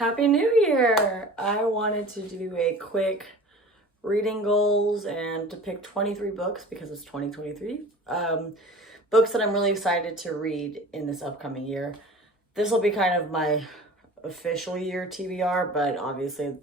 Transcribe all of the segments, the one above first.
Happy New Year! I wanted to do a quick reading goals and to pick 23 books because it's 2023. Books that I'm really excited to read in this upcoming year. This will be kind of my official year TBR, but obviously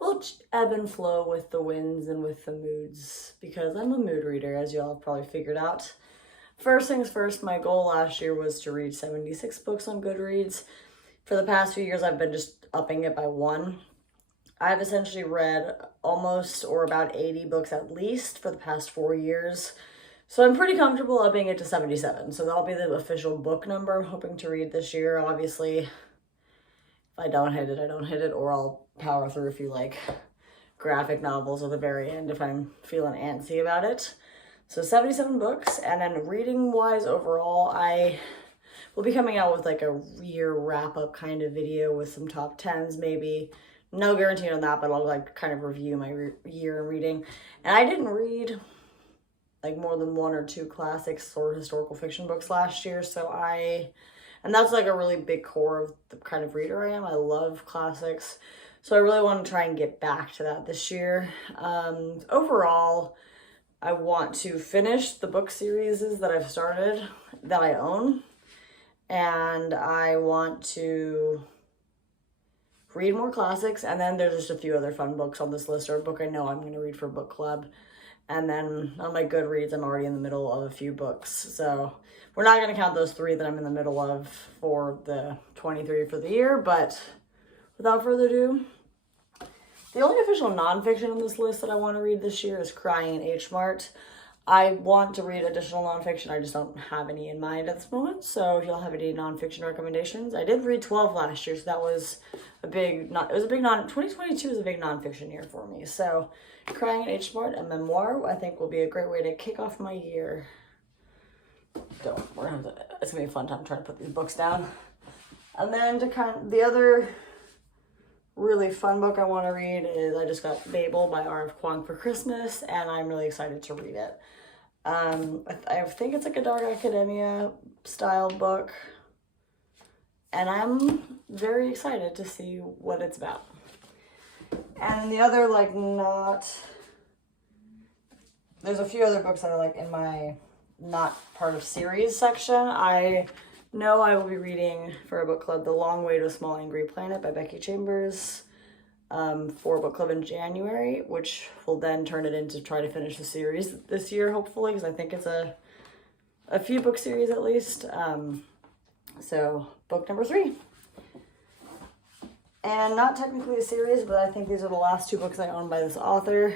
we'll ebb and flow with the winds and with the moods because I'm a mood reader, as you all have probably figured out. First things first, my goal last year was to read 76 books on Goodreads. For the past few years, I've been just upping it by one. I've essentially read almost or about 80 books at least for the past 4 years. So I'm pretty comfortable upping it to 77. So that'll be the official book number I'm hoping to read this year. Obviously, if I don't hit it, I don't hit it, or I'll power through a few like graphic novels at the very end if I'm feeling antsy about it. So 77 books, and then reading-wise overall, I will be coming out with like a year wrap-up kind of video with some top 10s maybe. No guarantee on that, but I'll like kind of review my year in reading. And I didn't read like more than 1 or 2 classics or historical fiction books last year, and that's like a really big core of the kind of reader I am. I love classics, so I really want to try and get back to that this year. Overall, I want to finish the book series that I've started that I own, and I want to read more classics, and then there's just a few other fun books on this list, or a book I know I'm going to read for book club. And then on my Goodreads, I'm already in the middle of a few books, so we're not going to count those 3 that I'm in the middle of for the 23 for the year. But without further ado, the only official nonfiction on this list that I want to read this year is Crying in H Mart. I want to read additional nonfiction. I just don't have any in mind at this moment. So if y'all have any nonfiction recommendations, I did read 12 last year, so that was a big, 2022 was a big nonfiction year for me. So Crying in H Mart, a memoir, I think will be a great way to kick off my year. So it's gonna be a fun time trying to put these books down. And then the other really fun book I want to read is I just got Babel by R.F. Kuang for Christmas, and I'm really excited to read it. I think it's like a dark academia style book, and I'm very excited to see what it's about. And the other there's a few other books that are like in my not part of series section. I know I will be reading for a book club The Long Way to a Small Angry Planet by Becky Chambers for book club in January, which will then turn it into try to finish the series this year, hopefully, because I think it's a few book series at least. So book number 3. And not technically a series, but I think these are the last 2 books I own by this author.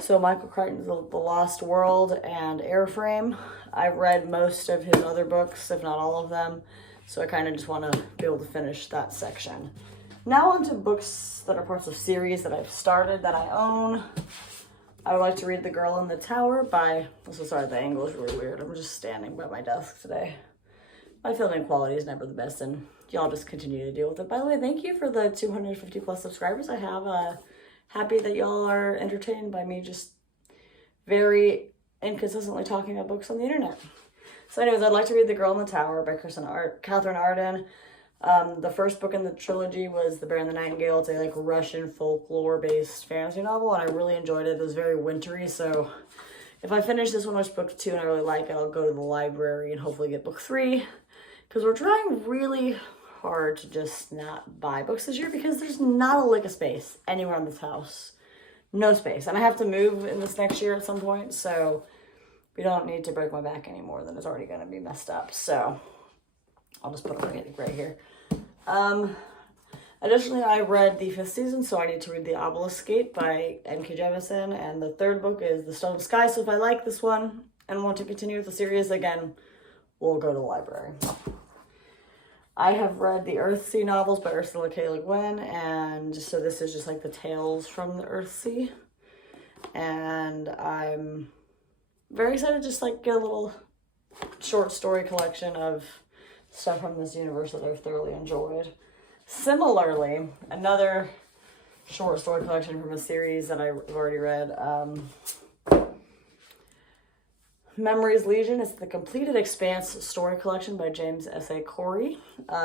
So Michael Crichton's The Lost World and Airframe. I've read most of his other books, if not all of them, so I kind of just want to be able to finish that section. Now on to books that are parts of series that I've started that I own. I would like to read The Girl in the Tower by, sorry, the angle is really weird. I'm just standing by my desk today. My filming quality is never the best, and y'all just continue to deal with it. By the way, thank you for the 250 plus subscribers I have. Happy that y'all are entertained by me just very inconsistently talking about books on the internet. So anyways, I'd like to read The Girl in the Tower by Catherine Arden. The first book in the trilogy was The Bear and the Nightingale. It's a like Russian folklore-based fantasy novel, and I really enjoyed it. It was very wintry, so if I finish this one, which is book 2, and I really like it, I'll go to the library and hopefully get book 3, because we're trying really hard to just not buy books this year because there's not a lick of space anywhere in this house. No space. And I have to move in this next year at some point, so we don't need to break my back any more than it's already going to be messed up. So I'll just put it right here. Additionally, I read the 5th season, so I need to read The Obelisk Gate by N.K. Jemisin, and the 3rd book is The Stone of Sky. So if I like this one and want to continue with the series, again, we'll go to the library. I have read the Earthsea novels by Ursula K. Le Guin, and so this is just like the tales from the Earthsea. And I'm very excited to just like get a little short story collection of stuff from this universe that I've thoroughly enjoyed. Similarly, another short story collection from a series that I've already read, Memories Legion is the completed Expanse story collection by James S.A. Corey.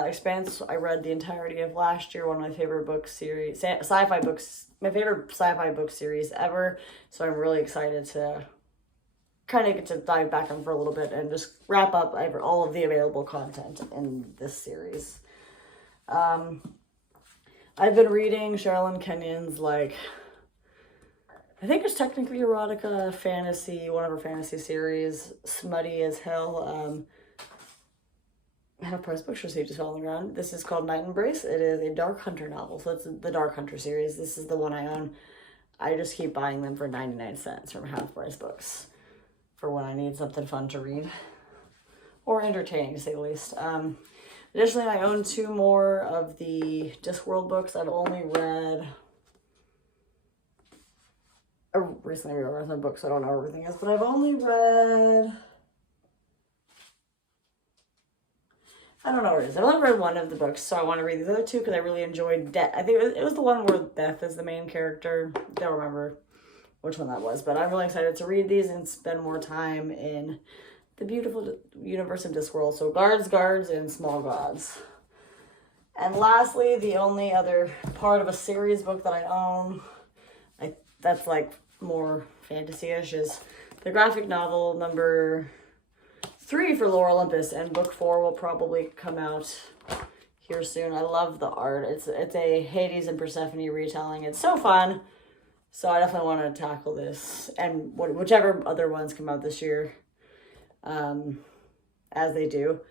Expanse, I read the entirety of last year, one of my favorite book series, sci-fi books, my favorite sci-fi book series ever. So I'm really excited to kind of get to dive back in for a little bit and just wrap up all of the available content in this series. I've been reading Sherilyn Kenyon's, like, I think it's technically erotica fantasy, one of her fantasy series, smutty as hell. Half price books received just fell on the ground. This is called Night Embrace. It is a Dark Hunter novel, so it's the Dark Hunter series. This is the one I own. I just keep buying them for 99 cents from half price books for when I need something fun to read or entertaining, to say the least. Additionally, I own 2 more of the Discworld books. I've only read. I recently read my books, so I don't know everything else, but I've only read. I don't know what it is. I've only read one of the books, so I want to read the other 2 because I really enjoyed Death. I think it was the one where Beth is the main character. Don't remember which one that was, but I'm really excited to read these and spend more time in the beautiful universe of Discworld. So guards, and small gods. And lastly, the only other part of a series book that I own, that's like more fantasy-ish, is the graphic novel number 3 for Lore Olympus, and book 4 will probably come out here soon. I love the art. It's a Hades and Persephone retelling. It's so fun. So I definitely want to tackle this, and whichever other ones come out this year, as they do.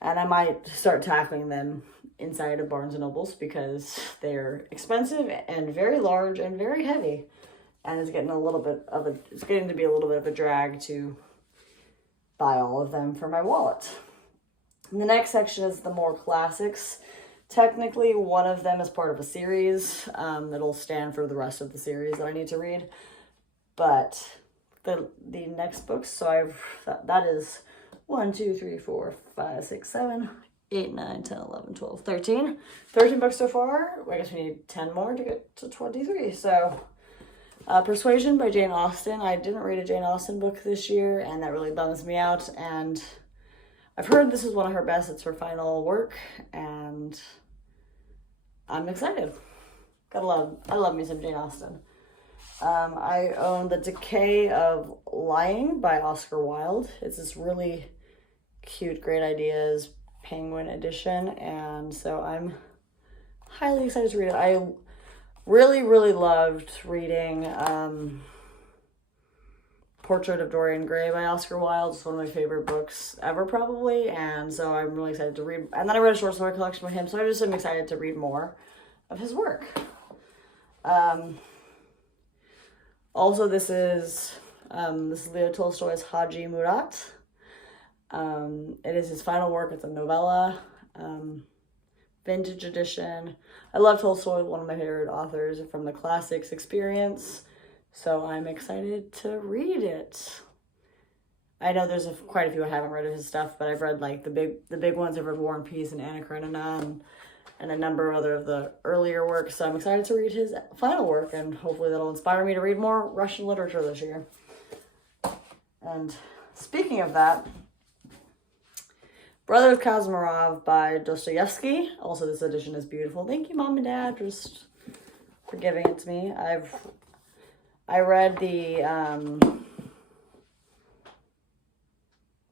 And I might start tackling them inside of Barnes & Nobles because they're expensive and very large and very heavy. And it's getting to be a little bit of a drag to buy all of them for my wallet. And the next section is the more classics. Technically, one of them is part of a series that'll stand for the rest of the series that I need to read. But the next books, so that is 1, 2, 3, 4, 5, 6, 7, 8, 9, 10, 11, 12, 13. 13 books so far. I guess we need 10 more to get to 23. So, Persuasion by Jane Austen. I didn't read a Jane Austen book this year, and that really bums me out. And I've heard this is one of her best. It's her final work, and I'm excited. I love me some Jane Austen. I own The Decay of Lying by Oscar Wilde. It's this really cute, great ideas Penguin edition, and so I'm highly excited to read it. I really, really loved reading Portrait of Dorian Gray by Oscar Wilde. It's one of my favorite books ever, probably, and so I'm really excited to read. And then I read a short story collection by him, so I just am excited to read more of his work. Also, this is Leo Tolstoy's Haji Murat. It is his final work. It's a novella, vintage edition. I love Tolstoy, one of my favorite authors from the classics experience, so I'm excited to read it. I know there's quite a few I haven't read of his stuff, but I've read like the big ones. I've read War and Peace and Anna Karenina and a number of other of the earlier works. So I'm excited to read his final work, and hopefully that'll inspire me to read more Russian literature this year. And speaking of that, Brothers Karamazov by Dostoevsky. Also, this edition is beautiful. Thank you, Mom and Dad, just for giving it to me. I read the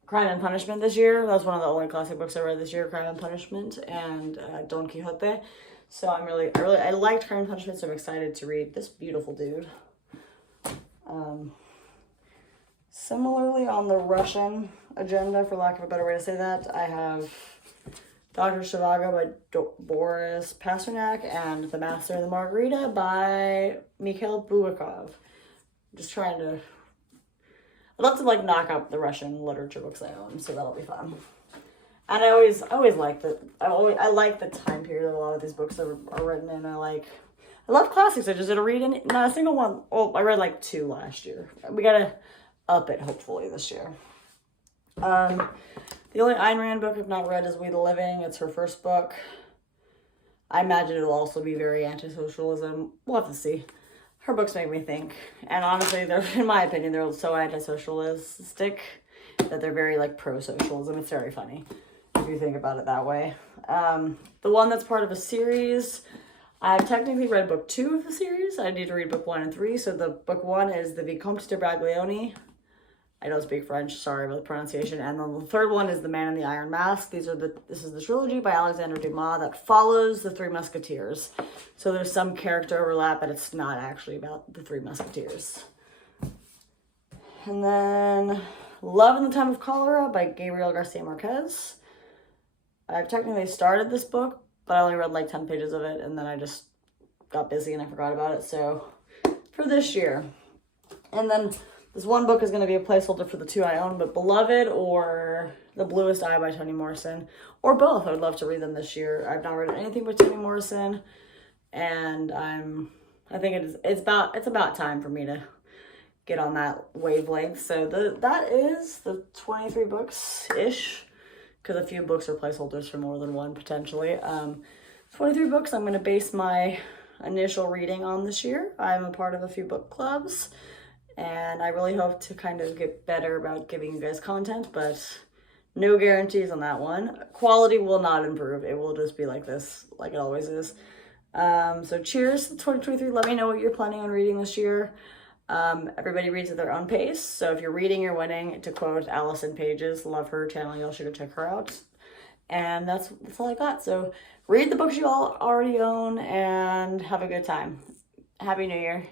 Crime and Punishment this year. That was one of the only classic books I read this year, Crime and Punishment, and Don Quixote. So I liked Crime and Punishment, so I'm excited to read this beautiful dude. Similarly, on the Russian agenda, for lack of a better way to say that, I have Dr. Zhivago by Boris Pasternak and The Master and the Margarita by Mikhail Bulgakov. I'd love to like knock out the Russian literature books I own, so that'll be fun. And I always like I like the time period that a lot of these books are written in. I love classics. I just didn't read not a single one. Oh, I read like 2 last year. We gotta up it hopefully this year. The only Ayn Rand book I've not read is We the Living. It's her first book. I imagine it'll also be very anti-socialism. We'll have to see. Her books make me think. And honestly, in my opinion, they're so anti-socialistic that they're very like pro-socialism. It's very funny if you think about it that way. The one that's part of a series, I've technically read book 2 of the series. I need to read book 1 and 3. So the book 1 is the Vicomte de Braglione. I don't speak French, sorry about the pronunciation. And then the third one is The Man in the Iron Mask. This is the trilogy by Alexandre Dumas that follows the Three Musketeers. So there's some character overlap, but it's not actually about the Three Musketeers. And then Love in the Time of Cholera by Gabriel Garcia Marquez. I've technically started this book, but I only read like 10 pages of it, and then I just got busy and I forgot about it. So for this year. And then this one book is going to be a placeholder for the 2 I own, but Beloved or The Bluest Eye by Toni Morrison, or both. I would love to read them this year. I've not read anything by Toni Morrison, and I think it's about time for me to get on that wavelength. So that is the 23 books-ish, because a few books are placeholders for more than one potentially. 23 books I'm going to base my initial reading on this year. I'm a part of a few book clubs, and I really hope to kind of get better about giving you guys content, but no guarantees on that one. Quality will not improve. It will just be like this, like it always is. So cheers to 2023. Let me know what you're planning on reading this year. Everybody reads at their own pace. So if you're reading, you're winning. To quote Allison Pages, love her channel. Y'all should go check her out. And that's all I got. So read the books you all already own and have a good time. Happy New Year.